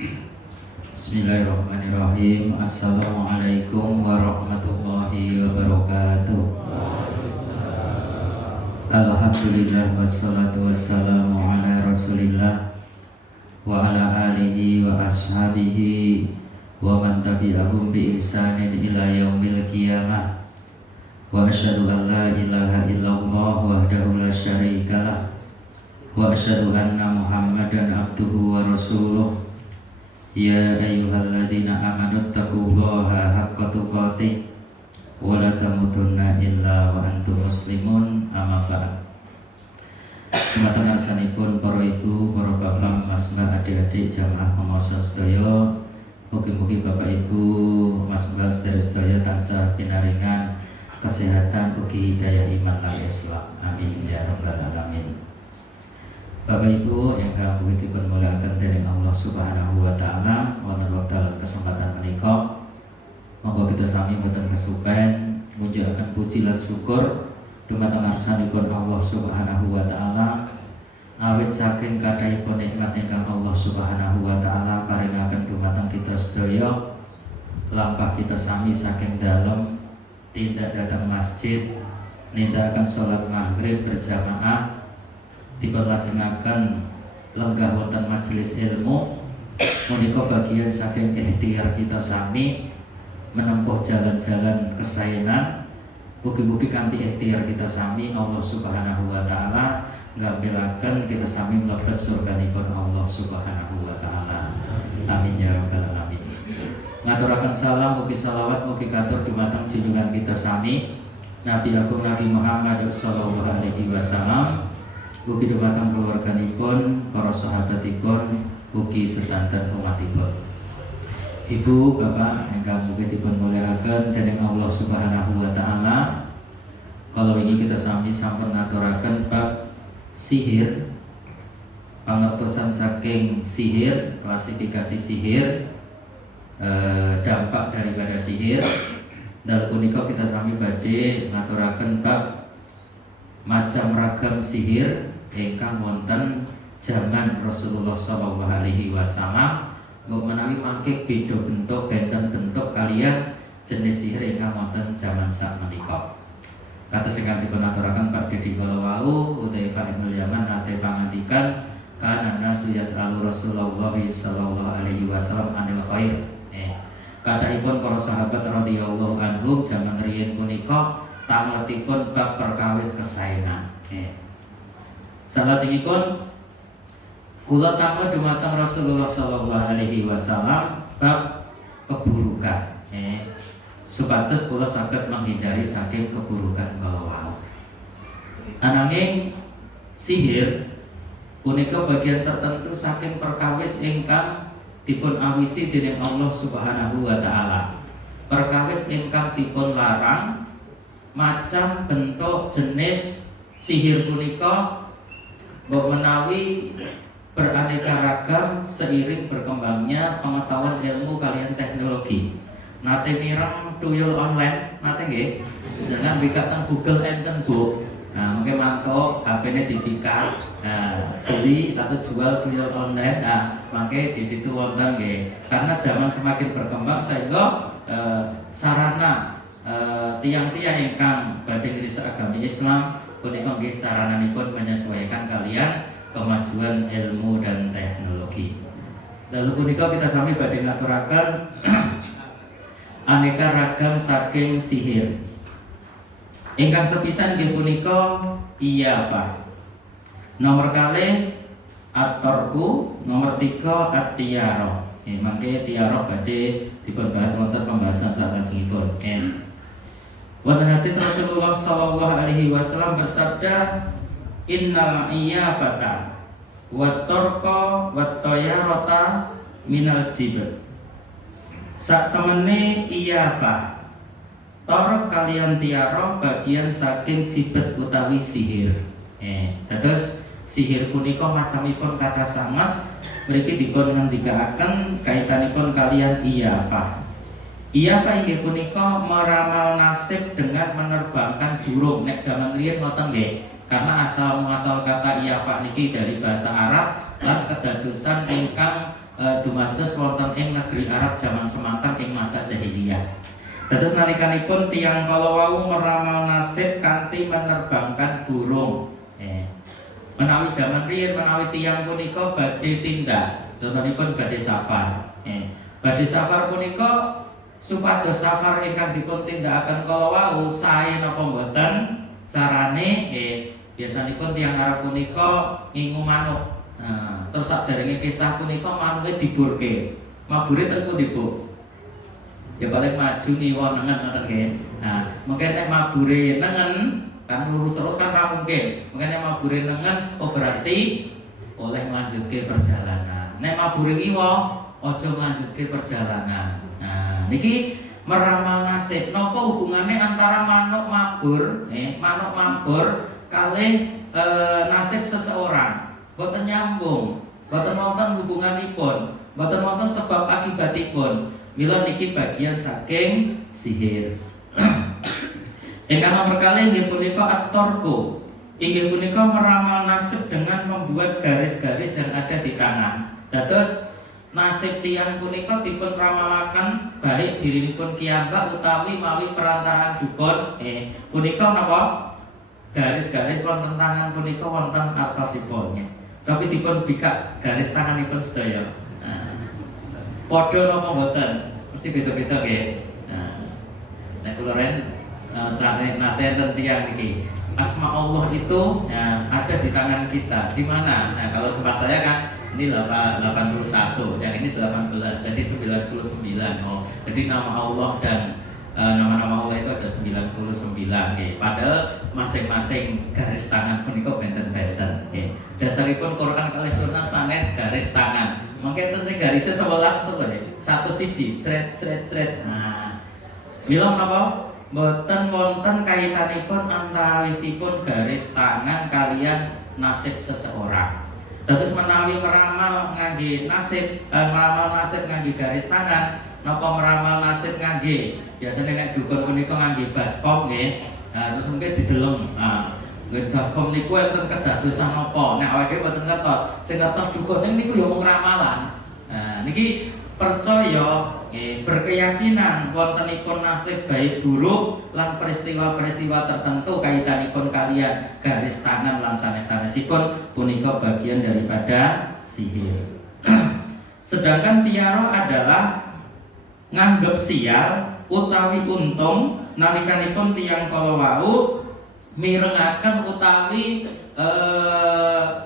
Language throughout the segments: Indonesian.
Bismillahirrahmanirrahim. Assalamualaikum warahmatullahi wabarakatuh. Alhamdulillah wassalatu wassalamu ala rasulillah wa ala alihi wa ashabihi wa man tabi'ahum bi ihsanin ila yaumil qiyamah. Wa asyhadu an la ilaha illallah wahdahu la syarikalah wa asyhadu anna Muhammadan abduhu wa rasuluh. Ya ayyuhalladzina amanu taqullaha haqqa tuqatih wa la tamutunna illa wa antum muslimun. Amma ba'd. Dumateng arsanipun para ibu, para bapak, mas mbak, adik-adik jamaah pamoso sedaya, mugi-mugi bapak ibu, mas mbak sedaya tansah pinaringan kesehatan ugi hidayah iman lan Islam. Amin ya rabbal alamin. Bapak Ibu yang kami dipermuliakan dening Allah Subhanahu wa taala, wonten wekdal kesempatan menika monggo kita sami boten kesupen munjukaken puji lan syukur dumateng ngarsanipun Allah Subhanahu wa taala awit saking kathahipun nikmat ingkang Allah Subhanahu wa taala paringaken dumateng kita sedaya lampah kita sami saking dalem tindak datang masjid nindakaken salat maghrib berjamaah diperlajengaken lenggah wonten majelis ilmu menika bagian saking ikhtiar kita sami menempuh jalan-jalan kesaenan. Mugi-mugi kanthi ikhtiar kita sami Allah Subhanahu wa taala ngambilaken kita sami mlebet surganipun Allah Subhanahu wa taala. Amin ya rabbal alamin. Ngaturaken salam mugi salawat mugi katur dumateng junjungan kita sami Nabi Agung Nabi Muhammad sallallahu alaihi wasallam. Mugi dumateng keluarganipun, para sahabatipun, mugi sedanten umatipun. Ibu, bapak ingkang mugi dipun mulyakaken dening Allah Subhanahu wa taala. Kalau ini kita sami sampun ngaturaken bab sihir, pangertosan saking sihir, klasifikasi sihir, dampak daripada sihir. Dan punika kita sami badhe ngaturaken bab macam ragam sihir ingkang wonten zaman Rasulullah sallallahu alaihi wasallam menawi mangke beda bentuk benten bentuk kalian jenis sihir ingkang wonten zaman sakmenika. Kados ingkang dipun aturaken Pak Dedi kala wau Hudzaifah bin Yaman nate pangandikan kana nasu yas'alu Rasulullah sallallahu alaihi wasallam anil khair. Kathahipun para sahabat radhiyallahu anhum zaman riyin punika tamatipun bab perkawis kesaenan. Salajengipun kula tamu dumateng Rasulullah sallallahu alaihi wasallam bab keburukan. Supados kula saged menghindari saking keburukan kala wau. Ananging sihir punika bagian tertentu saking perkawis ingkang dipun awisi dening Allah Subhanahu wa taala. Perkawis ingkang dipun larang macam bentuk jenis sihir punika mbok menawi beraneka ragam seiring berkembangnya pengetahuan ilmu kalian teknologi. Nate mireng tuyul online, nate nggih. Dengan bikatan Google enten Bu. Nah, mungkin mangko HP-ne dibikat, beli atau jual tuyul online. Nah, mangke di situ wonten nggih. Karena zaman semakin berkembang sehingga sarana tiang-tiang ingkang badhe ngrisa agami Islam punika nggih sarananipun menyesuaikan kalian kemajuan ilmu dan teknologi. Lalu punika kita sami badhe ngaturaken aneka ragam saking sihir. Ingkang sepisan nggih punika iyafah. Nomor kalih at-tarku, nomor 3 at-tiyarah. Mangke tiyarah badhe dipun bahas wonten pembahasan salajengipun. Wonten hadis Rasulullah sallallahu alaihi wasallam bersabda, "Innal iyafata wat tarqa wat tayarata minal jibr." Sak temene iyafah, tor kalian tiara bagian saking jibet utawi sihir. Terus sihir punika macamipun kathah sanget. Mriki dipun ngendikaaken kaitanipun kalian iyafah. Iyafah inggih punika meramal nasib dengan menerbangkan burung. Nek zaman riyen ngoten nggih. Karena asal muasal kata iyafah niki dari bahasa Arab lan kedadosan ingkang dumados wonten ing negeri Arab zaman semanten ing masa jahiliyah. Dados nalikanipun tiyang kala wau meramal nasib kanthi menerbangkan burung. Menawi zaman riyin menawi tiyang punika badhe tindak, contonipun badhe safar. Badhe safar punika supados safar ingkang dipun tindakaken kala wau sae napa mboten carane biasanipun tiyang Arab punika ngingu manuk. Terus saderenge kisah punika manuke diburke. Mabure ten pundi, Bu? Ya paling maju niwa nengen ngoten nggih. Mungkin nek mabure nengen kan lurus terus kan ra mungkin. Mungkin nek mabure nengen berarti oleh melanjutke perjalanan. Nek mabure ngiwa aja melanjutke perjalanan. Niki meramal nasib. Napa hubungannya antara manuk mabur, manuk mabur kalih nasib seseorang? Boten nyambung, boten wonten hubunganipun, boten wonten sebab akibatipun. Mila niki bagian saking sihir. Ingkang nomor kalih inggih punika at-tarku. Inggih punika meramal nasib dengan membuat garis-garis yang ada di tangan. Dados nasib tiyang punika dipun ramalaken baik dirinipun kiyambak utawi mawi perantaraan dukun. Punika napa? Garis-garis wonten tangan punika wonten artosipun. Tapi dipun bikak garis tanganipun sedaya. Padha napa mboten? Mesti beda-beda nggih. Nek kula ren nate enten tiyang niki. Asma Allah itu ada di tangan kita. Di mana? Nah, kalau tempat saya kan ini 81, yang ini 18, jadi 99. Oh, jadi nama Allah dan nama-nama Allah itu ada 99 nggih. Padahal masing-masing garis tangan punika benten-benten nggih. Dasaripun Quran kalih Sunnah sanes garis tangan. Mungkin itu garisnya 11 sebenarnya. Satu siji, sret. Nah, mila menapa? Mboten wonten kaitanipun antawisipun garis tangan kalian nasib seseorang. Dados menawi meramal ngangge nasib, meramal nasib ngangge garis tangan, napa meramal nasib ngangge biasanya nek dukun punika ngangge baskom nggih. Terus mungkin dideleng. Nggih baskom niku enten kedadosan napa? Nek awake dhewe mboten ngertos. Sing ngertos dukun niku ya mung ramalan. Niki percaya berkeyakinan wontenipun nasib baik buruk lan peristiwa-peristiwa tertentu kaitanipun kalian garis tangan lan sanes-sanesipun punika bagian daripada sihir. Sedangkan tiaro adalah nganggep sial utawi untung nalikanipun tiyang kala wau mirengaken utawi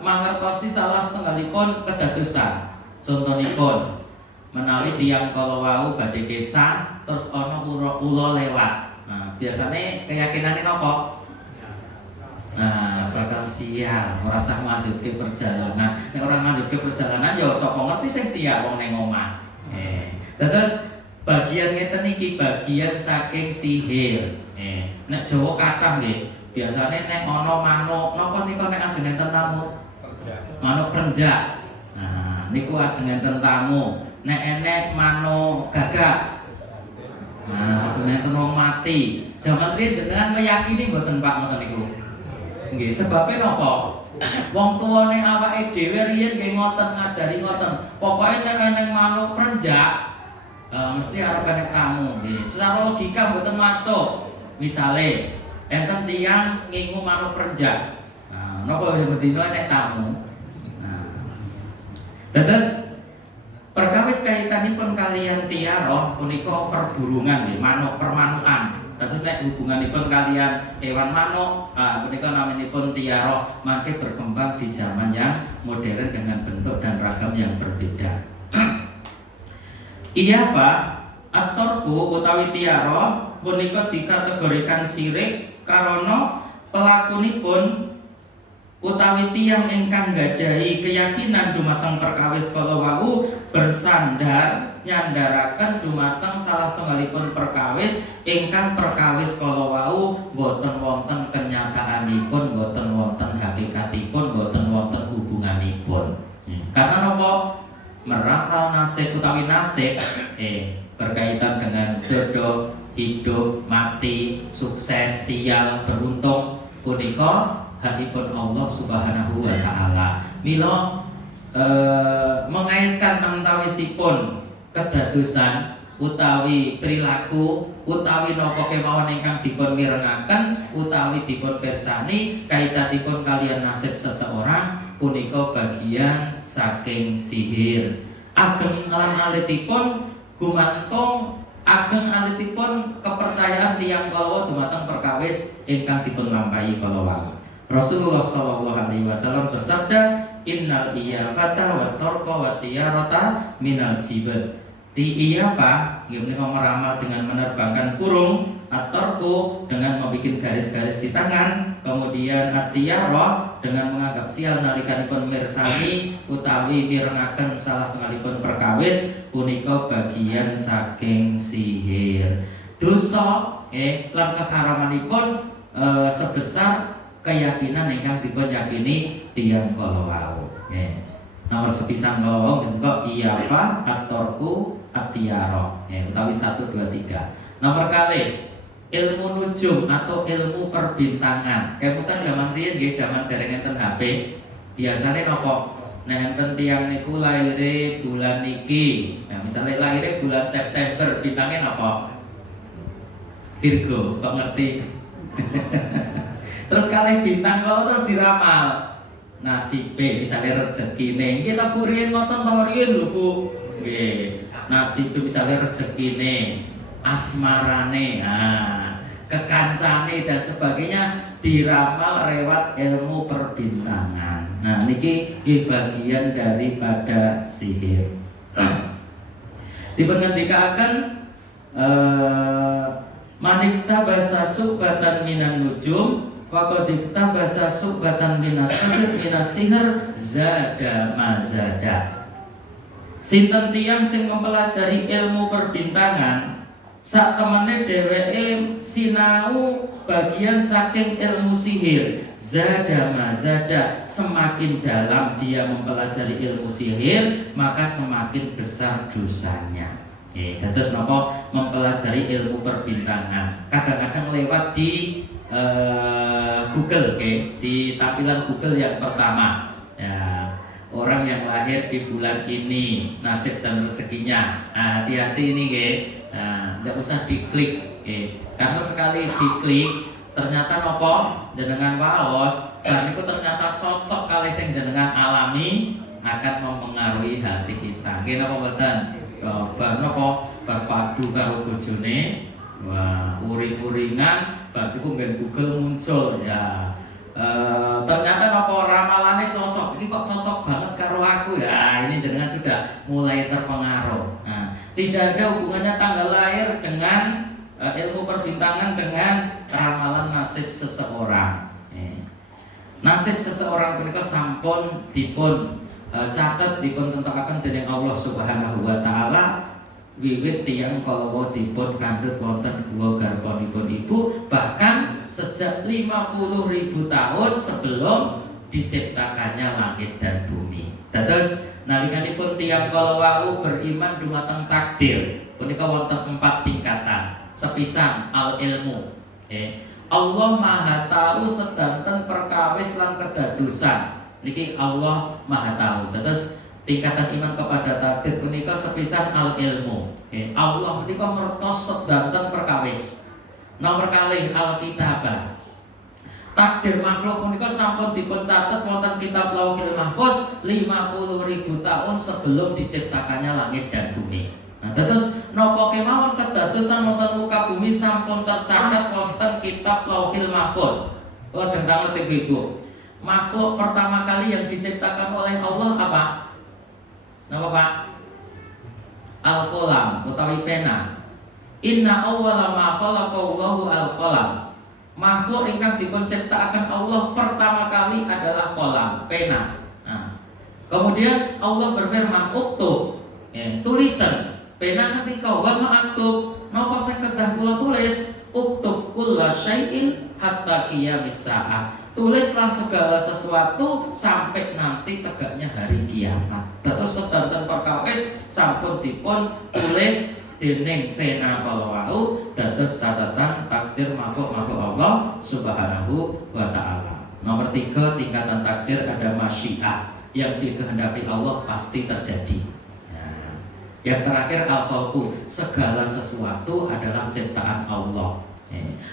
mangertosi salah setengahipun kedadosan. Contonipun menawi tiyang kala wau badhe kesah terus ana ula lewat. Biasanya keyakinane napa? Bakal sial, ora sah nglanjutke perjalanan. Nek ora nglanjutke perjalanan ya sapa ngerti sing sial wong ning omah. Terus bagian ngeten iki bagian saking sihir. Nek Jawa kathah nggih, biasane nek ana manuk napa nika nek ajeng enten tamu? Manuk prenjak. Niku ajeng enten tamu. Nek enek manuk gagak. Ajeng enten wong mati. Jaman riyen jenengan meyakini mboten Pak ngoten niku? Nggih, sebabe napa? Wong tuwane awake dhewe riyen nggih ngoten ngajari ngoten. Pokoke nek enek manuk prenjak mesti arep enek tamu nggih. Secara logika mboten masuk. Misale enten tiyang ngingu manuk prenjak. Napa wis bedino enek tamu. Dados perkawis kaitanipun kalian tiaroh punika perburungan nggih, manuk permanukan. Dados nek hubunganipun kalian kewan manuk, punika naminipun tiaroh, mangke berkembang di zaman yang modern dengan bentuk dan ragam yang berbeda. Iya Pak, at-tarku utawi tiaroh punika dikategorikan sirik karena pelakunipun utawi tiyang ingkang gadhahi keyakinan dumateng perkawis kala wau bersandar nyandaraken dumateng salah setunggalipun perkawis ingkang perkawis kala wau boten wonten kenyataanipun, boten wonten hakikatipun, boten wonten hubunganipun. Karena napa? Meramal nasib utawi nasib berkaitan dengan jodoh, hidup, mati, sukses, sial, beruntung punika hakipun Allah Subhanahu wa taala. Mila mengaitkan antawisipun kedadosan utawi perilaku utawi napa kemawon ingkang dipun mirengaken utawi dipun pirsani kaitanipun kaliyan nasib seseorang punika bagian saking sihir. Ageng lan alitipun gumantung ageng alitipun kepercayaan tiyang kala dumateng perkawis ingkang dipun lampahi kala wau. Rasulullah sallallahu alaihi wasallam bersabda, "Innal iyafata wa tarqa wa tiyarata minal jibad." Di iyafa, menika meramal dengan menerbangkan burung, atorku dengan membuat garis-garis di tangan, kemudian atiyara dengan menganggap sial nalikanipun mirsani utawi mirengaken salah setunggalipun perkawis punika bagian saking sihir. Dosa lan keharamanipun sebesar keyakinan ingkang dipun yakini tiyang kala wau. Nomor sepisan kala wau menika iyafa atorku atiyara, utawi 1 2 3. Nomor kali ilmu nujum atau ilmu perbintangan. Kemutan zaman riyen nggih zaman dereng enten HP. Biasane napa? Nek enten tiyang niku laire bulan niki. Nah, misalnya laire bulan September, bintangnya apa? Virgo, kok ngerti? Terus kali bintang lo terus diramal. Nasibe misalnya rezekine. Kita kuriin ngoten to riyen lho, Bu. Nggih. Nasibe misalnya rezekine, asmarane, kekancane dan sebagainya diramal lewat ilmu perbintangan. Nah, niki bagian daripada sihir. Dipengendikaken manikta basa subatan minan nujum faqadikta basa subatan minas sihir zada mazada. Sinten tiyang sing mempelajari ilmu perbintangan sak temene dheweke sinau bagian saking ilmu sihir zada mazada, semakin dalam dia mempelajari ilmu sihir maka semakin besar dosanya. Terus napa mempelajari ilmu perbintangan kadang-kadang lewat di Google, di tampilan Google yang pertama ya. Orang yang lahir di bulan ini nasib dan rezekinya, hati-hati ini tidak usah diklik, karena sekali diklik ternyata nopo jenengan waos dan itu ternyata cocok kali sing jenengan alami akan mempengaruhi hati kita. Nggih napa mboten? Bar nopo berpadu karo bojone, wah uring-uringan bar iku nggen Google muncul ya. Ternyata nopo ramalannya cocok, ini kok cocok banget karo aku ya, ini jenengan sudah mulai terpengaruh. Nah, tidak ada hubungannya tanggal lahir dengan ilmu perbintangan dengan ramalan nasib seseorang. Nasib seseorang punika sampun dipun catet dipun tentakaken dening Allah Subhanahu wa taala wiwit tiyang kala dipun kandhut wonten guwa garbanipun ibu, bahkan sejak 50.000 tahun sebelum diciptakannya langit dan bumi. Dados nalikanipun tiyang kala wau beriman dumateng takdir punika wonten 4 tingkatan. Sepisan al ilmu. Allah Maha tahu sedanten perkawis lan kedadosan. Niki Allah Maha tahu. Dados tingkatan iman kepada takdir punika sepisan al ilmu. Allah punika ngertos sedanten perkawis. Nomor kalih al kitabah. Takdir makhluk punika sampun dipun catet wonten kitab Lauhil Mahfuz 50.000 tahun sebelum diciptakannya langit dan bumi. Nah, terus napa kemawon kedadosan wonten muka bumi sampun tercatat wonten kitab Lauhil Mahfuz. Lajeng ngerti Ibu. Makhluk pertama kali yang diciptakan oleh Allah apa? Napa Pak? Al-qalam utawi pena. Inna awwala ma khalaqallahu al-qalam. Makhluk ingkang dipun ciptakaken Allah pertama kali adalah qalam, pena. Nah, kemudian Allah berfirman, "Uktub." Tulisan. Pena ketika wa ma'aktub, napa sing kedah kula tulis? Uktub kulla syai'in hatta qiyamis saah. Tulislah segala sesuatu sampai nanti tegaknya hari kiamat. Terus sedanten perkawis sampun dipun tulis dening pena kala wau dados catatan takdir makhluk Allah Subhanahu wa taala. Nomor 3, tingkatan takdir ada masyiah, yang dikehendaki Allah pasti terjadi. Nah, yang terakhir al-khalqu, segala sesuatu adalah ciptaan Allah.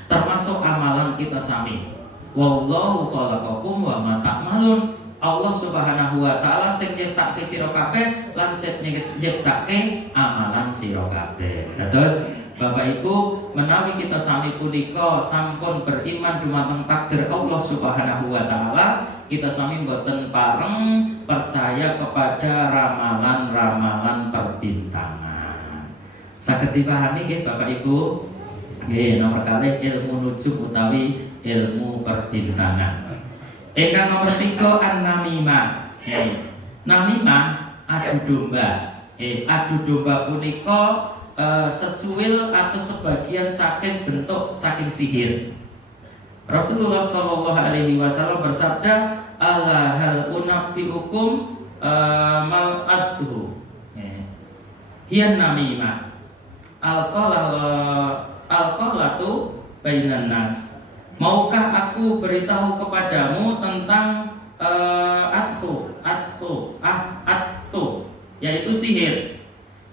Termasuk amalan kita sami. Wallahu khalaqakum wa ma ta'malun. Allah Subhanahu wa taala sing nyiptake sira kabeh lan sing nyiptake amalan sira kabeh. Terus Bapak Ibu, menawi kita sami punika sampun beriman dumateng takdir Allah Subhanahu wa taala, kita sami boten pareng percaya kepada ramalan-ramalan perbintangan. Saged dipahami nggih Bapak Ibu? Nggih, nomor kalih ilmu nujum utawi ilmu perbintangan. Ingkang nomor 3 an-namimah. Namimah adu domba. Adu domba punika secuil atau sebagian saking bentuk saking sihir. Rasulullah Shallallahu Alaihi Wasallam bersabda, ala hal unabbiukum mal adhu. Hiyan namimah. Alqalatu bainan nas. Maukah aku beritahu kepadamu tentang adhu, yaitu sihir.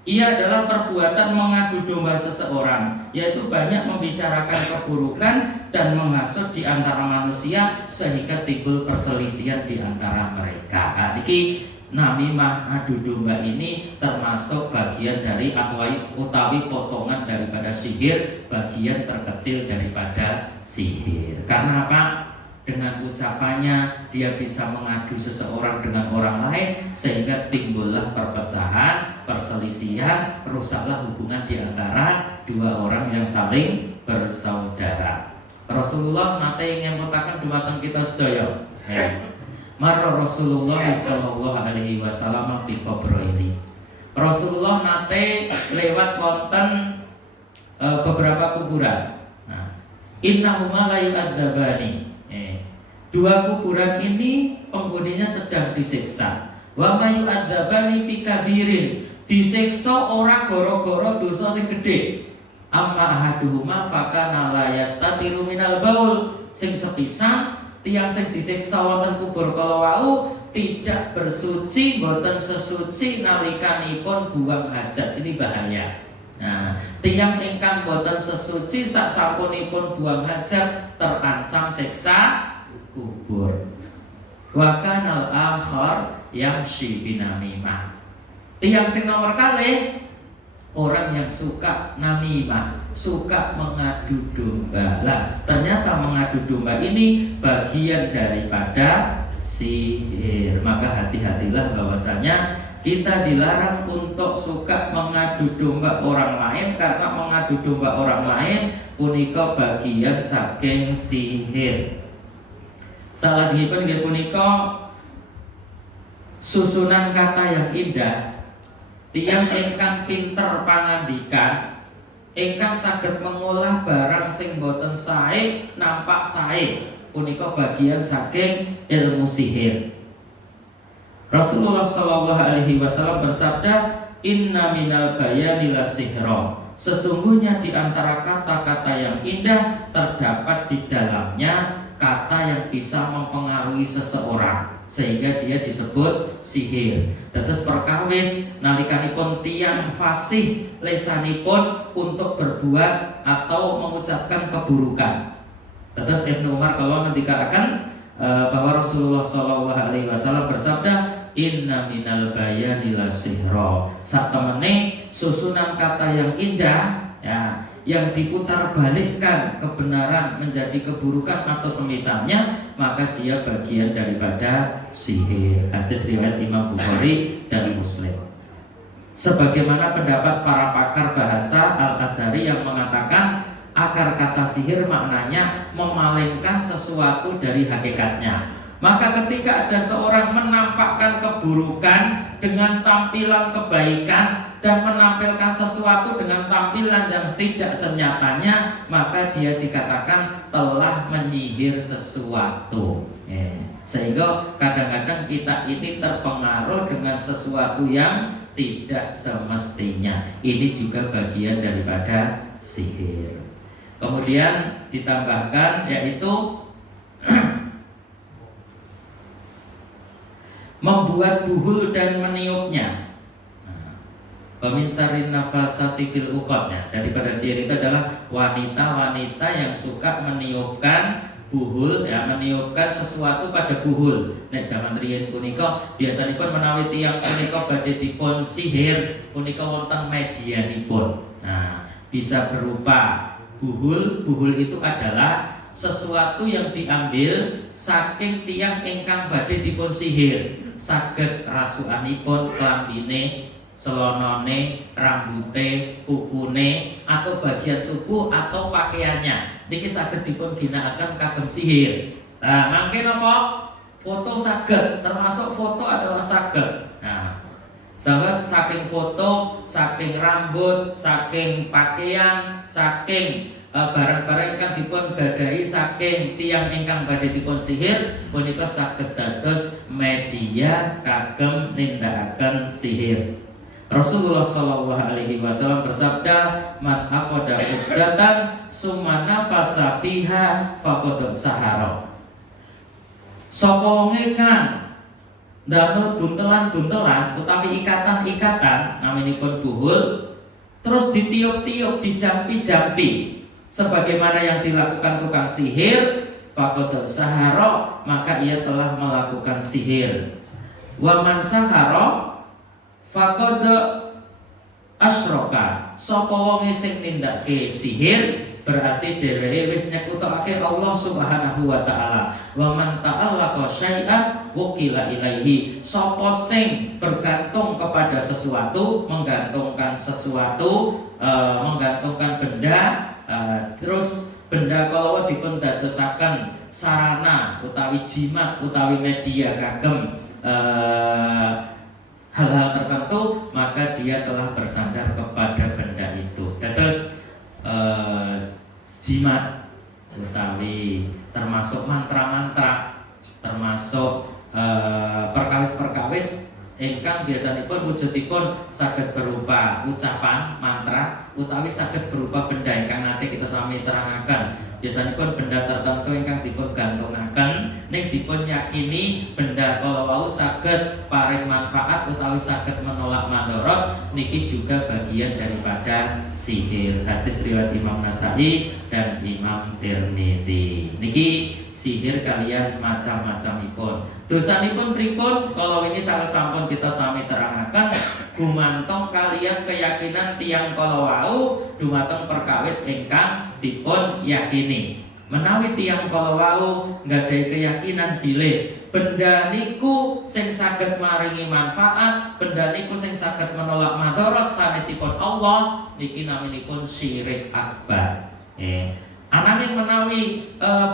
Ia adalah perbuatan mengadu domba seseorang, yaitu banyak membicarakan keburukan dan menghasut di antara manusia sehingga timbul perselisihan di antara mereka. Niki namimah adu domba ini termasuk bagian dari utawi potongan daripada sihir, bagian terkecil daripada sihir. Karena apa? Dengan ucapannya dia bisa mengadu seseorang dengan orang lain sehingga timbullah perpecahan, perselisihan, rusaklah hubungan di antara dua orang yang saling bersaudara. Rasulullah nate ngemutaken dumateng kita sedaya. Marra Rasulullah sallallahu alaihi wasallam bi qabri. Rasulullah nate lewat wonten beberapa kuburan. Nah, innahuma la yu'adzabani. Dua kuburan ini penghuninya sedang disiksa. Wa may yu'adzabani fi kabirin. Disiksa ora gara-gara dosa sing gedhe. Amma ahaduhuma fakana la yastatiru minal baul. Sing sepisan tiyang sing disiksa wonten kubur kala wau tidak bersuci, boten sesuci nalikanipun buang hajat. Ini bahaya. Nah, tiyang ingkang boten sesuci sak sampunipun buang hajat terancam siksa kubur. Wa kanal akhar yamshi binamimah. Tiyang sing nomor kalih orang yang suka namimah, suka mengadu domba. Lah, ternyata mengadu domba ini bagian daripada sihir. Maka hati-hatilah bahwasanya kita dilarang untuk suka mengadu domba orang lain, karena mengadu domba orang lain punika bagian saking sihir. Salajengipun nggih punika susunan kata yang indah. Tiyang ingkang pinter pangandikan, ingkang saged mengolah barang sing boten sae nampak sae, punika bagian saking ilmu sihir. Rasulullah Shallallahu Alaihi Wasallam bersabda, inna minal bayani lasihra. Sesungguhnya di antara kata-kata yang indah terdapat di dalamnya kata yang bisa mempengaruhi seseorang sehingga dia disebut sihir. Dados perkawis nalikanipun tiyang fasih lesanipun untuk berbuat atau mengucapkan keburukan. Dados Ibnu Umar kalau ketika akan bahwa Rasulullah Shallallahu Alaihi Wasallam bersabda, inna minal bayani lasihra. Satemene susunan kata yang indah, ya, yang diputar balikkan kebenaran menjadi keburukan atau semisalnya, maka dia bagian daripada sihir. Hadis riwayat Imam Bukhari dan Muslim. Sebagaimana pendapat para pakar bahasa Al-Azhari yang mengatakan akar kata sihir maknanya memalingkan sesuatu dari hakikatnya. Maka ketika ada seorang menampakkan keburukan dengan tampilan kebaikan dan menampilkan sesuatu dengan tampilan yang tidak senyatanya, maka dia dikatakan telah menyihir sesuatu. Sehingga kadang-kadang kita ini terpengaruh dengan sesuatu yang tidak semestinya. Ini juga bagian daripada sihir. Kemudian ditambahkan yaitu membuat buhul dan meniupnya. Wamin sarin nafasati fil uqadnya. Jadi pada sihir itu adalah wanita-wanita yang suka meniupkan buhul, ya, meniupkan sesuatu pada buhul. Nek zaman riyen punika biasanipun menawi tiyang punika badhe dipun sihir punika wonten medianipun. Nah, bisa berupa buhul. Buhul itu adalah sesuatu yang diambil saking tiyang ingkang badhe dipun sihir. Saged rasukanipun, klambine, selonone, rambute, kukune, atau bagian tubuh atau pakaiannya. Niki saged dipun ginakaken kagem sihir. Nah, mangke napa? Foto saged, termasuk foto adalah saged. Nah, saking foto, saking rambut, saking pakaian, saking barang-barang ingkang dipun gadahi saking tiyang ingkang badhe dipun sihir punika saged dados media kagem nindakaken sihir. Rasulullah Shallallahu Alaihi Wasallam bersabda, "Man aqada uqdatan summa nafasa fiha faqad sahara." Sapa wong kang ndamel buntelan-buntelan utawi ikatan-ikatan naminipun buhul terus ditiup-tiup, dijampi-jampi sebagaimana yang dilakukan tukang sihir, faqad sahara, maka ia telah melakukan sihir. Wa man sahara faqad asyraka. Sapa wong sing nindakake sihir berarti dheweke wis nyekutake Allah Subhanahu wa taala. Wa man ta'allaqa syai'an wukila ilaihi. Sapa sing bergantung kepada sesuatu, menggantungkan sesuatu, menggantungkan benda, terus benda kalau dipun dadosaken sarana utawi jimat utawi media kagem hal-hal tertentu, maka dia telah bersandar kepada benda itu. Dados jimat utawi termasuk mantra-mantra, termasuk perkawis-perkawis ingkang biasanipun wujudipun saged berupa ucapan mantra utawi saged berupa benda ingkang nanti kita sami terangaken. Biasanipun benda tertentu ingkang dipun gantungaken ning dipun yakini benda kala wau saged paring manfaat utawi saged menolak mandorot, niki juga bagian daripada sihir. Hadis riwayat Imam Nasai dan Imam Tirmidzi. Niki sihir kalian macam-macamipun. Dosanipun pripun? Kalau ini sampun kita sami terangaken, gumantung kalian keyakinan tiang kala wau dumateng perkawis ingkang dipun yakini. Menawi tiyang kala wau nggadahi keyakinan bilih benda niku sing saged maringi manfaat, benda niku sing saged menolak madharat sanesipun Allah, niki naminipun syirik akbar. Ananging menawi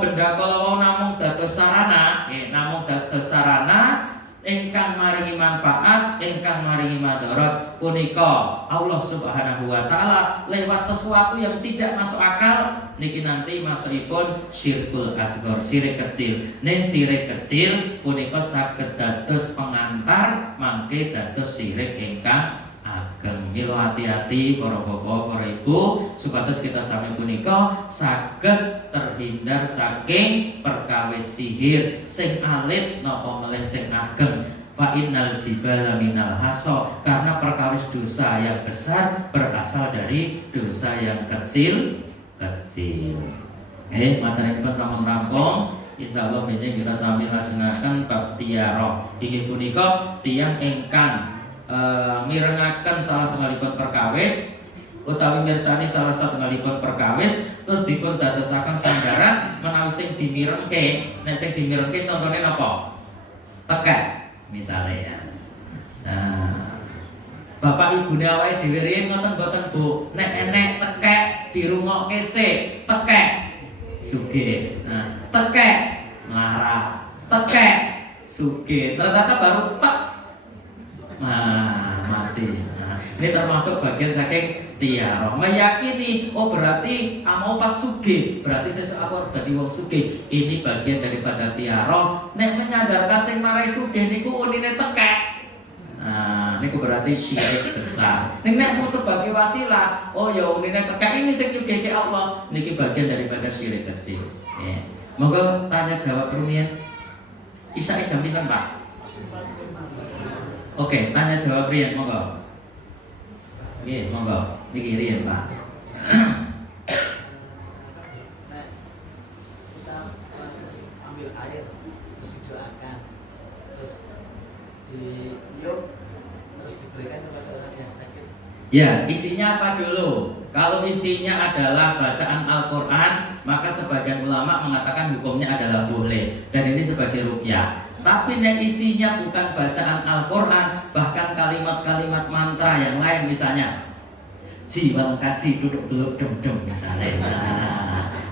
benda kala wau namung dados sarana, namung dados sarana ingkang maringi manfaat, ingkang maringi madharat, punika Allah Subhanahu wa taala lewat sesuatu yang tidak masuk akal, niki nanti masukipun syirkul asghar, syirik kecil. Ning syirik kecil punika saged dados pengantar mangke dados syirik ingkang ageng. Mila hati-hati para bapak, para ibu, supados kita sami punika saged terhindar saking perkawis sihir sing alit napa melih sing ageng. Fa innal jibala minal hasa, karena perkawis dosa yang besar berasal dari dosa yang kecil. Materi kita sampun rampung. Insyaallah ini kita sami lajengaken bab tiara. Inggih punika tiyang ingkang mirengaken salah satunggalipun perkawis utawi mirsani salah satunggalipun perkawis terus dipun dadosaken sandaran menawi sing dimirengke. Nek sing dimirengke contone napa? Tekek misale ya. Nah, bapak ibune awake dhewe riyen ngoten mboten Bu. Nek enek tekek dirungokke sik, tekek sugih. Nah, tekek melarat, tekek sugih. Ternyata baru tek mati. Nah, ini termasuk bagian saking tiara. Meyakini, oh berarti mau pas sugih, berarti sesuatu dadi wong sugih. Ini bagian daripada tiara. Nek menyadarkan sing marai sugih niku unine tekek. Nah, niku berarti syirik besar. Nek mau sebagai wasilah, oh ya unine tekek ini sing nyugihke Allah, niki bagian daripada syirik kecil. Ya. Monggo tanya jawab rumiyin. Isya jam pinten, Pak? Oke, tanya jawab riyen monggo. Nggih, monggo. Niki riyen, Pak. Bisa ambil air, terus didoakan, terus ditiup, terus diberikan kepada orang yang sakit. Ya, isinya apa dulu? Kalau isinya adalah bacaan Al-Quran, maka sebagian ulama mengatakan hukumnya adalah boleh, dan ini sebagai ruqyah. Tapi yang isinya bukan bacaan Al-Quran, bahkan kalimat-kalimat mantra yang lain, misalnya jiwa kaji duduk duduk dem misalnya.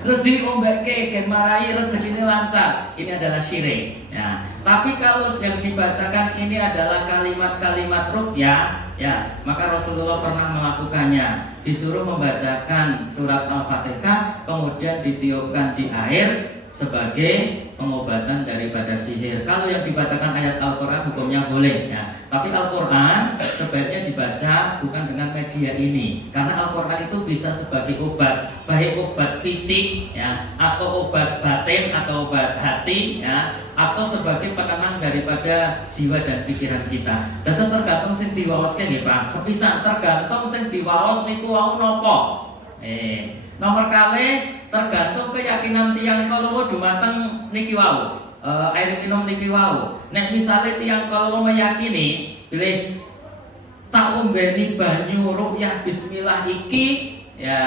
Terus diombake gen marai rezekinya lancar, ini adalah syirik. Ya. Tapi kalau yang dibacakan ini adalah kalimat-kalimat ruqyah, ya, maka Rasulullah pernah melakukannya. Disuruh membacakan surat Al-Fatihah, kemudian ditiupkan di air sebagai pengobatan daripada sihir. Kalau yang dibacakan ayat Al-Quran hukumnya boleh, ya. Tapi Al-Quran sebaiknya dibaca bukan dengan media ini, karena Al-Quran itu bisa sebagai obat, baik obat fisik, ya, atau obat batin atau obat hati, ya, atau sebagai penenang daripada jiwa dan pikiran kita. Dan terus tergantung sing diwaoske nggih Pak. Sepisan tergantung sing diwaos niku wau napa. Nomor kali tergantung keyakinan tiang kalau dumateng niki wau, air minum niki wau. Nek misalnya tiang kalau meyakini pilih tak ombeni banyu ruqyah bismillah iki, ya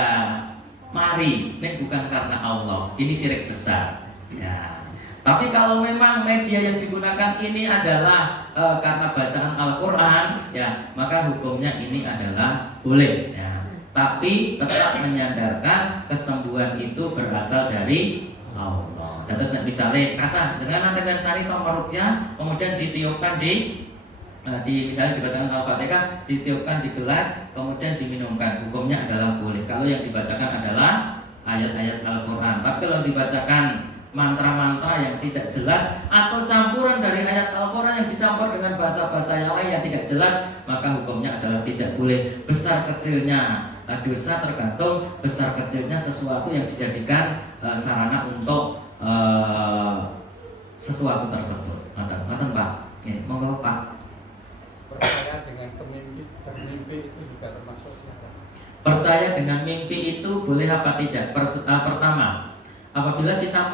mari, nek bukan karena Allah, ini syirik besar, ya. Tapi kalau memang media yang digunakan ini adalah karena bacaan Al-Quran, ya, maka hukumnya ini adalah boleh, ya. Tapi tetap menyandarkan kesembuhan itu berasal dari Allah. Dan terus misalnya kata jangan nanti sari tomaruknya, kemudian ditiupkan di misalnya dibacakan Al-Fatihah, ditiupkan di gelas, kemudian diminumkan. Hukumnya adalah boleh. Kalau yang dibacakan adalah ayat-ayat Al-Quran. Tapi kalau dibacakan mantra-mantra yang tidak jelas atau campuran dari ayat Al-Quran yang dicampur dengan bahasa-bahasa yang lain yang tidak jelas, maka hukumnya adalah tidak boleh. Besar kecilnya dosa tergantung besar kecilnya sesuatu yang dijadikan sarana untuk sesuatu tersebut. Ngaten Pak. Oke, monggo Pak. Percaya dengan bermimpi itu juga termasuk siapa? Percaya dengan mimpi itu boleh apa tidak? Pertama, apabila kita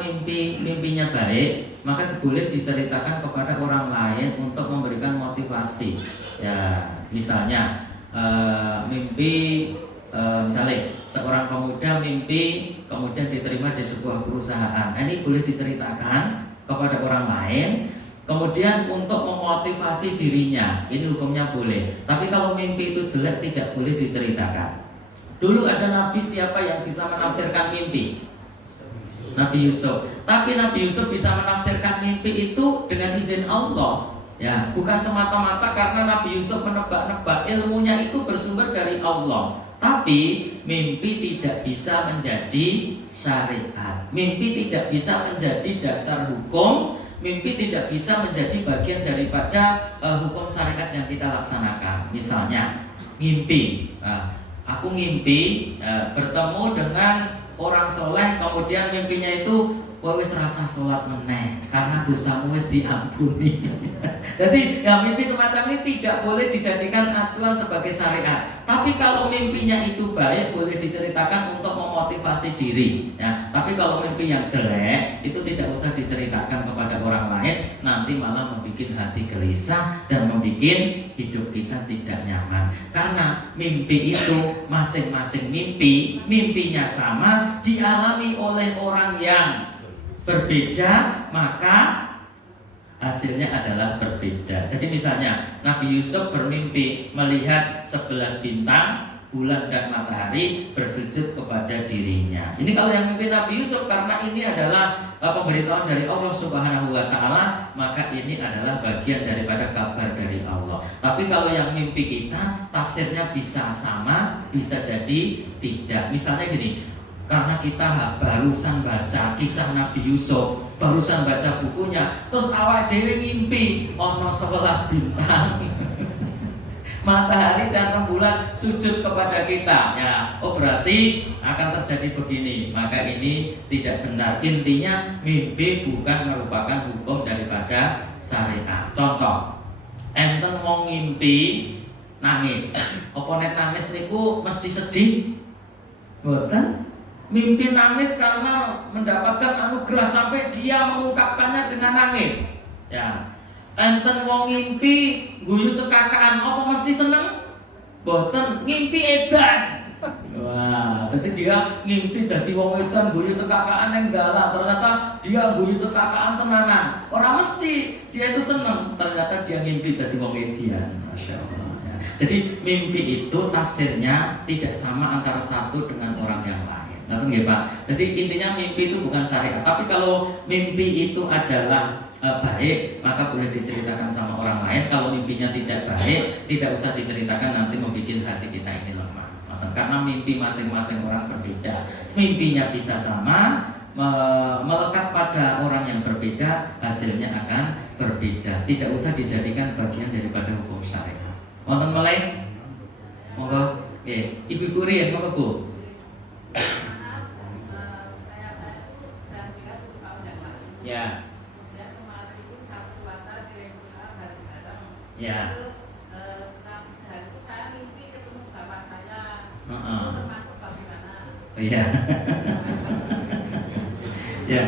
mimpinya baik, maka boleh diceritakan kepada orang lain untuk memberikan motivasi. Ya, misalnya mimpi, misalnya seorang pemuda mimpi kemudian diterima di sebuah perusahaan. Ini boleh diceritakan kepada orang lain, kemudian untuk memotivasi dirinya. Ini hukumnya boleh. Tapi kalau mimpi itu jelek tidak boleh diceritakan. Dulu ada nabi siapa yang bisa menafsirkan mimpi? Nabi Yusuf. Tapi Nabi Yusuf bisa menafsirkan mimpi itu dengan izin Allah, ya, bukan semata-mata karena Nabi Yusuf menebak-nebak. Ilmunya itu bersumber dari Allah. Tapi mimpi tidak bisa menjadi syariat. Mimpi tidak bisa menjadi dasar hukum. Mimpi tidak bisa menjadi bagian daripada hukum syariat yang kita laksanakan. Misalnya ngimpi, aku ngimpi bertemu dengan orang soleh, kemudian mimpinya itu wis rasa sholat meneh karena dosamu wis diampuni. Jadi ya mimpi semacam ini tidak boleh dijadikan acuan sebagai syariat. Tapi kalau mimpinya itu baik boleh diceritakan untuk memotivasi diri, ya. Tapi kalau mimpi yang jelek itu tidak usah diceritakan kepada orang lain, nanti malah membuat hati gelisah dan membuat hidup kita tidak nyaman. Karena mimpi itu masing-masing mimpinya sama, dialami oleh orang yang berbeda, maka hasilnya adalah berbeda. Jadi misalnya Nabi Yusuf bermimpi melihat 11 bintang, bulan dan matahari bersujud kepada dirinya. Ini kalau yang mimpi Nabi Yusuf, karena ini adalah pemberitahuan dari Allah Subhanahu wa taala, maka ini adalah bagian daripada kabar dari Allah. Tapi kalau yang mimpi kita tafsirnya bisa sama, bisa jadi tidak. Misalnya gini, karena kita barusan baca kisah Nabi Yusuf, barusan baca bukunya, terus awak dhewe ngimpi ono 11 bintang matahari dan rembulan sujud kepada kita, ya, oh berarti akan terjadi begini. Maka ini tidak benar. Intinya mimpi bukan merupakan hukum daripada syariat. Contoh, Enten wong ngimpi nangis. Apa nek nangis niku mesti sedih? Mboten. Mimpi nangis karena mendapatkan anugerah sampai dia mengungkapkannya dengan nangis. Ya. Enten wong ngimpi guyu cekakaan, apa mesti seneng? Mboten, ngimpi edan. Wah, jadi dia ngimpi dadi wong edan guyu cekakaan yang dalam. Ternyata dia guyu cekakaan tenanan. Orang mesti dia itu seneng. Ternyata dia ngimpi dadi wong edian. Masya Allah. Ya. Jadi mimpi itu tafsirnya tidak sama antara satu dengan orang yang lain. Ngerti nggih Pak? Jadi intinya mimpi itu bukan syariat. Tapi kalau mimpi itu adalah baik, maka boleh diceritakan sama orang lain. Kalau mimpinya tidak baik, tidak usah diceritakan, nanti membuat hati kita ini lemah. Karena mimpi masing-masing orang berbeda. Mimpinya bisa sama, melekat pada orang yang berbeda, hasilnya akan berbeda. Tidak usah dijadikan bagian daripada hukum syariat. Wonten meleh? Monggo. Nggih, Ibu Kurian monggo Bu. Ya. Ya. Terus setelah 3 hari itu saya mimpi ketemu bapak saya. Heeh. Termasuk bagaimana? Iya. Ya.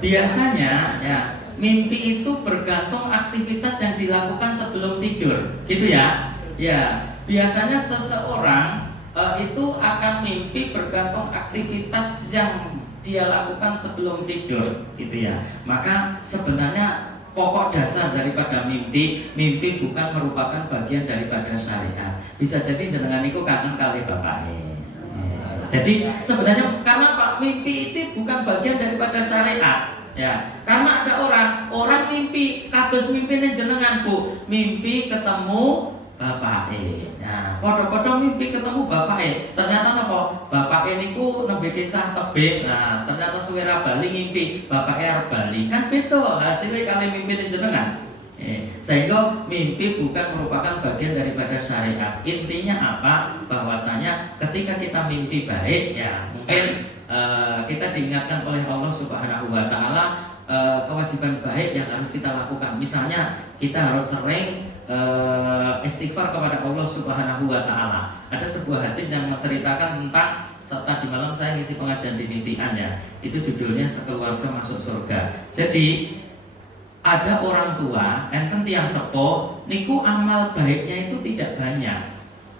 Biasanya ya, mimpi itu bergantung aktivitas yang dilakukan sebelum tidur, gitu ya. Ya, biasanya seseorang itu akan mimpi bergantung aktivitas yang dia lakukan sebelum tidur, gitu ya. Maka sebenarnya pokok dasar daripada mimpi bukan merupakan bagian daripada syariat. Bisa jadi jenengan itu kangen kali bapaknya. Jadi sebenarnya karena Pak mimpi itu bukan bagian daripada syariat. Ya, karena ada orang mimpi kados mimpine jenengan Bu, mimpi ketemu bapake. Nah, padha-padha mimpi ketemu bapake. Ternyata napa? Bapake niku nembe kisah tebih. Nah, ternyata suwe ra bali ngimpi bapake arep bali. Kan beda hasilnya kali mimpine jenengan. Sehingga mimpi bukan merupakan bagian daripada syariat. Intinya apa? Bahwasanya ketika kita mimpi baik, ya mungkin kita diingatkan oleh Allah Subhanahu wa taala kewajiban baik yang harus kita lakukan. Misalnya kita harus sering istighfar kepada Allah Subhanahu wa taala. Ada sebuah hadis yang menceritakan tentang tadi malam saya ngisi pengajian di Nitian ya. Itu judulnya Sekeluarga Masuk Surga. Jadi ada orang tua, enten tiang sepuh, niku amal baiknya itu tidak banyak.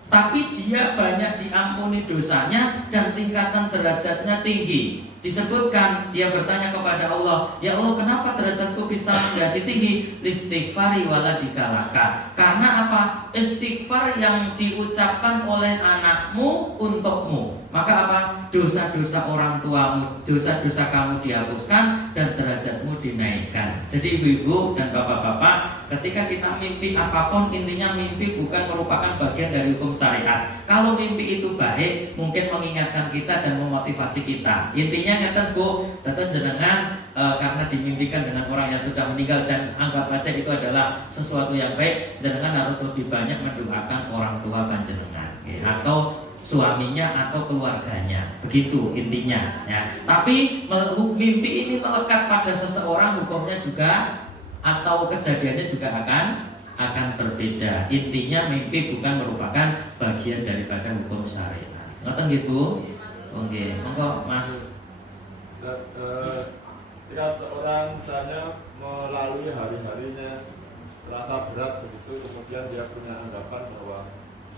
Tapi dia banyak diampuni dosanya dan tingkatan derajatnya tinggi. Disebutkan dia bertanya kepada Allah, ya Allah kenapa derajatku bisa menjadi tinggi? Istighfari waladikalaka. Karena apa? Istighfar yang diucapkan oleh anakmu untukmu. Maka apa? Dosa-dosa orang tuamu, dosa-dosa kamu dihapuskan dan derajatmu dinaikkan. Jadi ibu-ibu dan bapak-bapak, ketika kita mimpi apapun, intinya mimpi bukan merupakan bagian dari hukum syariat. Kalau mimpi itu baik, mungkin mengingatkan kita dan memotivasi kita. Intinya ngeten Bu, datang jenengan karena dimimpikan dengan orang yang sudah meninggal dan anggap aja itu adalah sesuatu yang baik, jenengan harus lebih banyak mendoakan orang tua panjenengan, atau suaminya atau keluarganya, begitu intinya ya. Tapi mimpi ini melekat pada seseorang, hukumnya juga atau kejadiannya juga akan berbeda. Intinya mimpi bukan merupakan bagian daripada hukum syariat. Ngoten nggih Bu? Oke, monggo Mas. Ketika seorang misalnya melalui hari-harinya terasa berat begitu, kemudian dia punya anggapan bahwa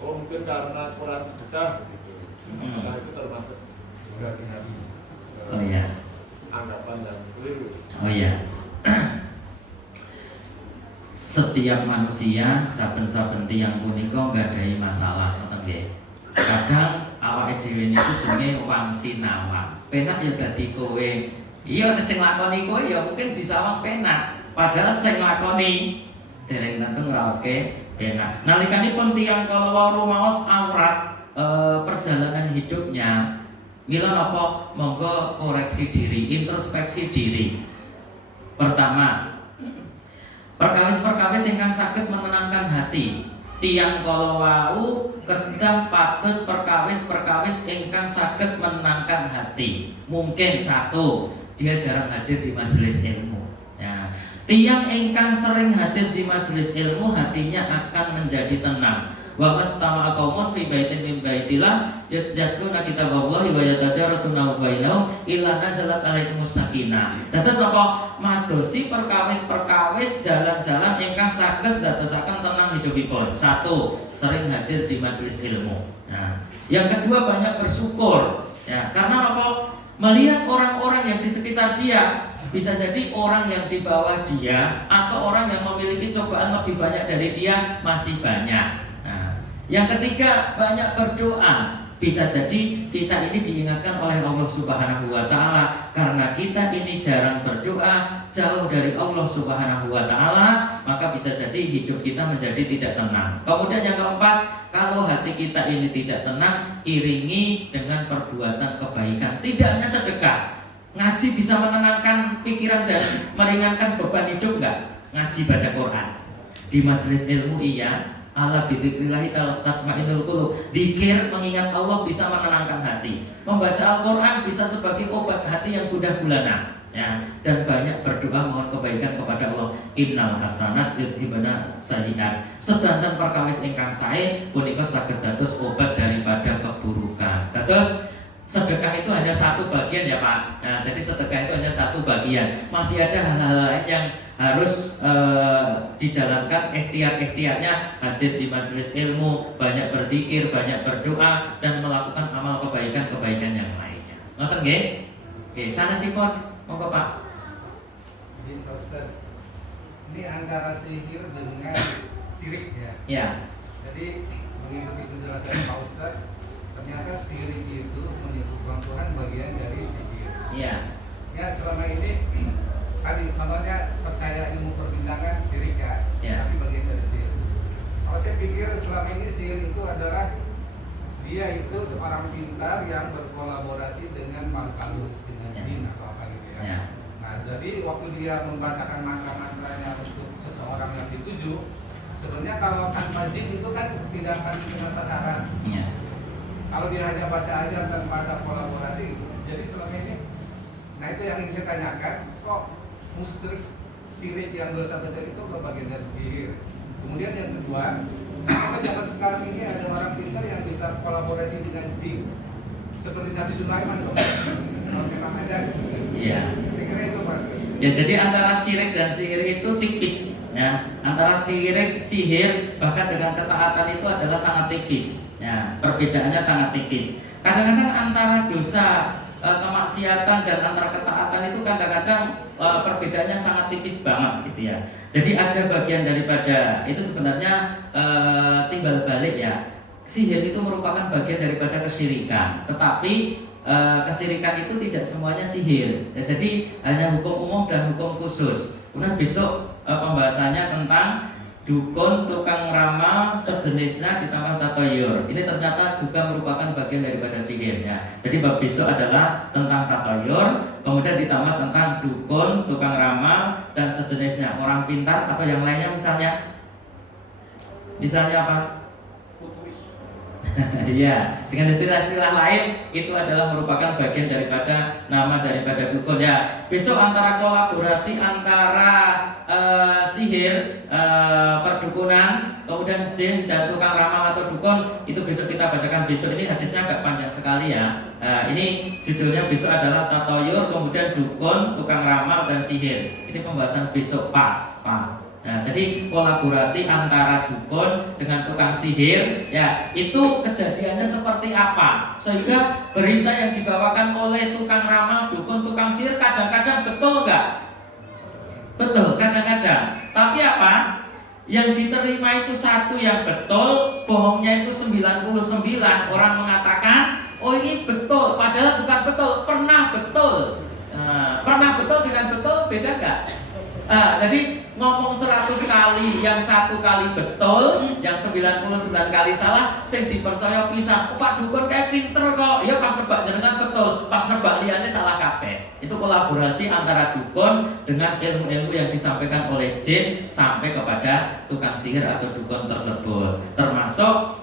oh mungkin karena kurang sedekah begitu. Apakah itu termasuk juga dengan anggapan yang keliru? Oh iya. Setiap manusia saben-saben tiyang punika nggadahi masalah, ngoten nggih. Kadang awake dhewe niku jenenge wong sinawang. Penak ya dadi kowe. Iya sing lakoni kowe ya mungkin disawang penak. Padahal sing lakoni dereng tentu ngraoske penak. Nalikanipun tiyang kala rumaos awrat perjalanan hidupnya, mila napa monggo koreksi diri, introspeksi diri. Pertama, perkawis-perkawis ingkang saged menenangkan hati. Tiyang kala wau kedah pados perkawis-perkawis ingkang saged menenangkan hati. Mungkin satu, dia jarang hadir di majelis ilmu. Ya, Tiang ingkang sering hadir di majelis ilmu hatinya akan menjadi tenang. Wa mastama'a qaumun fi baitin min baitillah yasduna kitaballahi wa yatadarasuna bainahum illa nazalat alaikumus sakinah. Dados napa madosi perkawis-perkawis jalan-jalan ingkang saged dadosaken tenang hidupipun. Satu, sering hadir di majelis ilmu. Nah, yang kedua banyak bersyukur. Ya, karena apa? Melihat orang-orang yang di sekitar dia, bisa jadi orang yang di bawah dia atau orang yang memiliki cobaan lebih banyak dari dia masih banyak. Yang ketiga, banyak berdoa. Bisa jadi kita ini diingatkan oleh Allah Subhanahu wa Ta'ala. Karena kita ini jarang berdoa, jauh dari Allah Subhanahu wa Ta'ala, maka bisa jadi hidup kita menjadi tidak tenang. Kemudian yang keempat, kalau hati kita ini tidak tenang, iringi dengan perbuatan kebaikan. Tidak hanya sedekah. Ngaji bisa menenangkan pikiran dan meringankan beban hidup enggak? Ngaji baca Quran di majelis ilmu iya. Ala bidzikrillahi tatma'innul qulub. Zikir mengingat Allah bisa menenangkan hati. Membaca Al-Qur'an bisa sebagai obat hati yang gundah gulana. Ya, dan banyak berdoa mohon kebaikan kepada Allah. Innal hasanat yudhibna sayyi'at. Sedanten perkawis ingkang sae punika saged dados obat daripada keburukan. Dados sedekah itu hanya satu bagian ya Pak. Nah, jadi sedekah itu hanya satu bagian. Masih ada hal-hal lain yang harus dijalankan, ikhtiar-ikhtiarnya hadir di majelis ilmu, banyak berzikir, banyak berdoa, dan melakukan amal kebaikan-kebaikan yang lainnya. Ngoten nggih? Oke, sana sipun, monggo Pak. Jadi Pak Ustaz, ini antara sihir dengan syirik ya. Ya. Jadi mengikuti penjelasan Pak Ustaz, ternyata syirik itu menyebutkan Tuhan bagian dari sihir. Iya. Ya selama ini tadi contohnya percaya ilmu perbintangan syirik ya, tapi bagian dari sihir. Kalau saya pikir selama ini sihir itu adalah dia itu seorang pintar yang berkolaborasi dengan makhluk halus, dengan jin atau apa gitu ya. Nah jadi waktu dia membacakan mantra-mantranya untuk seseorang yang dituju, sebenarnya kalau tanpa jin itu kan tidak akan kena sasaran. Kalau dia hanya baca aja tanpa ada kolaborasi gitu. Jadi selama ini, nah itu yang ingin saya tanyakan, kok musyrik syirik yang dosa besar itu bagian dari sihir. Kemudian yang kedua, karena zaman sekarang ini ada orang pintar yang bisa kolaborasi dengan jin, seperti Nabi Sulaiman kalau memang ada. Iya. Kira itu Pak. Ya jadi antara syirik dan sihir itu tipis. Ya, antara syirik, sihir bahkan dengan ketaatan itu adalah sangat tipis. Ya, perbedaannya sangat tipis. Kadang-kadang antara dosa kemaksiatan dan antara ketaatan itu kadang-kadang perbedaannya sangat tipis banget gitu ya. Jadi ada bagian daripada itu sebenarnya timbal balik ya. Sihir itu merupakan bagian daripada kesyirikan, tetapi kesyirikan itu tidak semuanya sihir. Ya, jadi hanya hukum umum dan hukum khusus. Kemudian besok pembahasannya tentang dukun, tukang ramal, sejenisnya ditambah tatoyur. Ini ternyata juga merupakan bagian daripada sihir ya. Jadi bab besok adalah tentang tatoyur, kemudian ditambah tentang dukun, tukang ramal, dan sejenisnya. Orang pintar atau yang lainnya misalnya. Misalnya apa? Iya, dengan istilah-istilah lain itu adalah merupakan bagian daripada nama daripada dukun ya. Besok antara kolaborasi antara sihir, perdukunan, kemudian jin dan tukang ramal atau dukun itu besok kita bacakan. Besok ini hadisnya agak panjang sekali ya. Ini judulnya besok adalah tatoyur, kemudian dukun, tukang ramal dan sihir. Ini pembahasan besok pas, Pak. Nah, jadi kolaborasi antara dukun dengan tukang sihir, ya itu kejadiannya seperti apa? Sehingga berita yang dibawakan oleh tukang ramal, dukun, tukang sihir kadang-kadang betul nggak? Betul, kadang-kadang. Tapi apa? Yang diterima itu satu yang betul, bohongnya itu 99. Orang mengatakan, oh ini betul, padahal bukan betul, pernah betul. Pernah betul dengan betul beda nggak? Jadi ngomong 100 kali, yang 1 kali betul, yang 99 kali salah, sing dipercaya pisan. Pak dukun kayak pinter kok. Ya pas nebak jenengan betul, pas nebak liane salah kabeh. Itu kolaborasi antara dukun dengan ilmu-ilmu yang disampaikan oleh jin sampai kepada tukang sihir atau dukun tersebut. Termasuk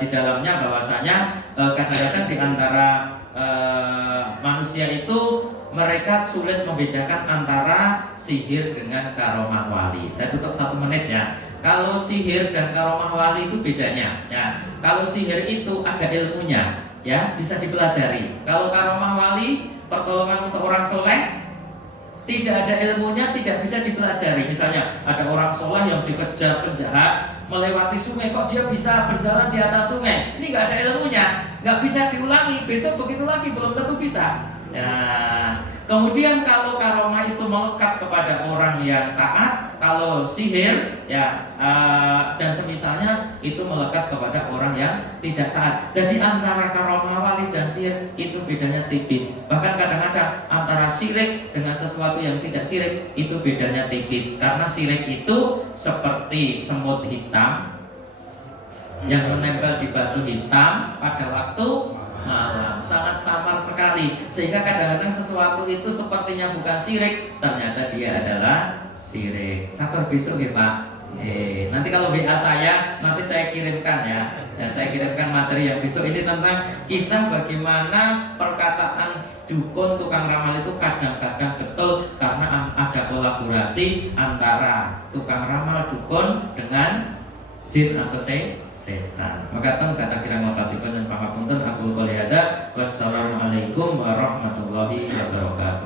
di dalamnya bahwasanya kadang-kadang di antara manusia itu mereka sulit membedakan antara sihir dengan karomah wali. Saya tutup 1 menit ya. Kalau sihir dan karomah wali itu bedanya ya. Kalau sihir itu ada ilmunya ya, bisa dipelajari. Kalau karomah wali, pertolongan untuk orang soleh, tidak ada ilmunya, tidak bisa dipelajari. Misalnya ada orang soleh yang dikejar penjahat melewati sungai, kok dia bisa berjalan di atas sungai? Ini nggak ada ilmunya, nggak bisa diulangi. Besok begitu lagi, belum tentu bisa. Ya. Kemudian kalau karomah itu melekat kepada orang yang taat, kalau sihir ya dan semisalnya itu melekat kepada orang yang tidak taat. Jadi antara karomah wali dan sihir itu bedanya tipis. Bahkan kadang-kadang antara syirik dengan sesuatu yang tidak syirik itu bedanya tipis. Karena syirik itu seperti semut hitam yang menempel di batu hitam pada waktu malam, sangat samar sekali, sehingga kadang-kadang sesuatu itu sepertinya bukan syirik, ternyata dia adalah syirik. Sabar besok ya Pak. Nanti kalau WA saya, nanti saya kirimkan ya. Saya kirimkan materi yang besok ini tentang kisah bagaimana perkataan dukun tukang ramal itu kadang-kadang betul karena ada kolaborasi antara tukang ramal dukun dengan jin atau setan. Maka kata kira ngapatikan dan pangapunten aku qouli hada. Wassalamualaikum warahmatullahi wabarakatuh.